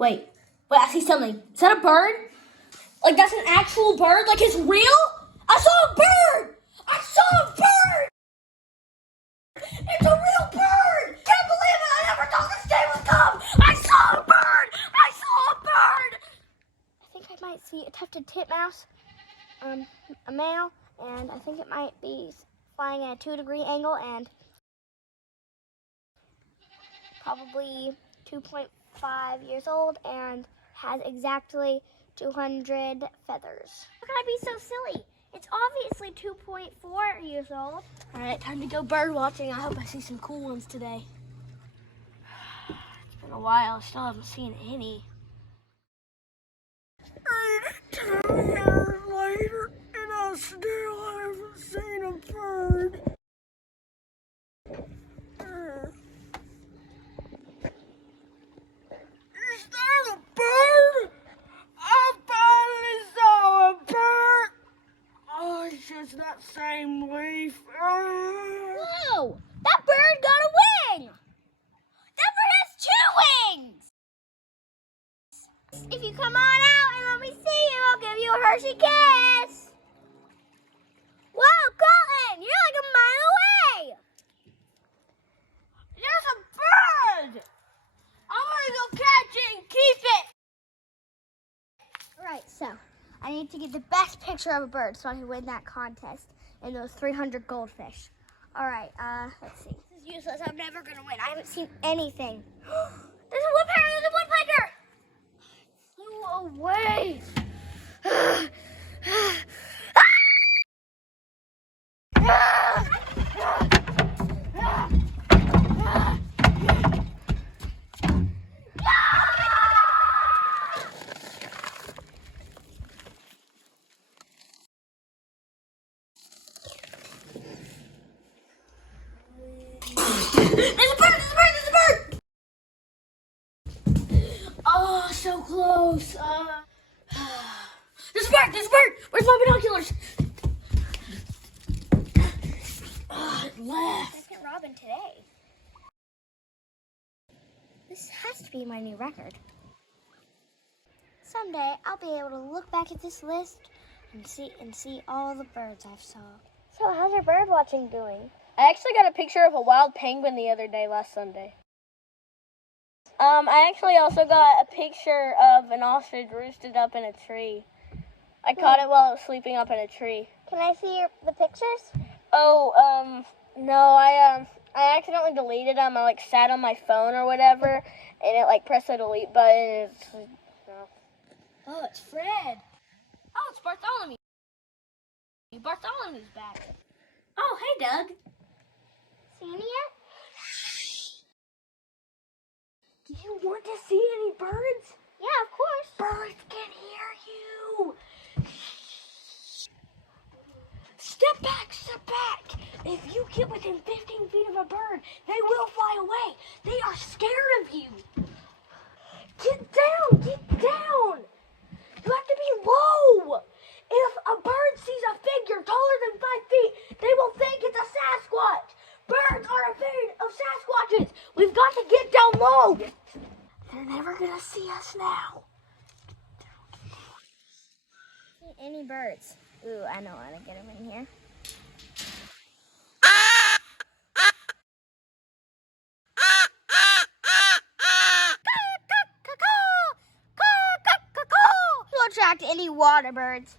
Wait, I see something. Is that a bird? Like, that's an actual bird? Like, it's real? I saw a bird! I saw a bird! It's a real bird! Can't believe it! I never thought this day would come! I saw a bird! I saw a bird! I think I might see a tufted titmouse, a male, and I think it might be flying at a 2-degree angle and probably 2.5 years old and has exactly 200 feathers. How can I be so silly? It's obviously 2.4 years old. All right, time to go bird watching. I hope I see some cool ones today. It's been a while. I still haven't seen any. 10 years later, and I still haven't seen a bird. Is that a bird? I finally saw a bird. Oh, it's just that same leaf. Whoa! That bird got a wing! That bird has 2 wings! If you come on out and let me see you, I'll give you a Hershey kiss. Whoa, Colton! You're like a mile away! There's a bird! I'm gonna go catch it and keep it! Alright, so I need to get the best picture of a bird so I can win that contest and those 300 goldfish. Alright, let's see. This is useless. I'm never gonna win. I haven't seen anything. There's a woodpecker! There's a woodpecker! Flew away! Oh, so close. There's a bird! There's a bird! Where's my binoculars? It left. Second robin today. This has to be my new record. Someday I'll be able to look back at this list and see all the birds I've saw. So how's your bird watching doing? I actually got a picture of a wild penguin the other day, last Sunday. I actually also got a picture of an ostrich roosted up in a tree. I caught it while it was sleeping up in a tree. Can I see the pictures? Oh, no, I accidentally deleted them. I, sat on my phone or whatever, and it, pressed the delete button, and it's, no. Oh, it's Fred. Oh, it's Bartholomew. Bartholomew's back. Oh, hey, Doug. Seen any yet? Do you want to see any birds? Yeah, of course. Birds can hear you. Step back, step back. If you get within 15 feet of a bird, they will fly away. They are scared of you. Get down, get down. You have to be low. If a bird sees a figure taller than 5 feet, they will think it's a Sasquatch. Birds are afraid of Sasquatches. We've got to get down low. They're never going to see us now. Any birds? Ooh, I know how to get them in here. You'll attract any water birds.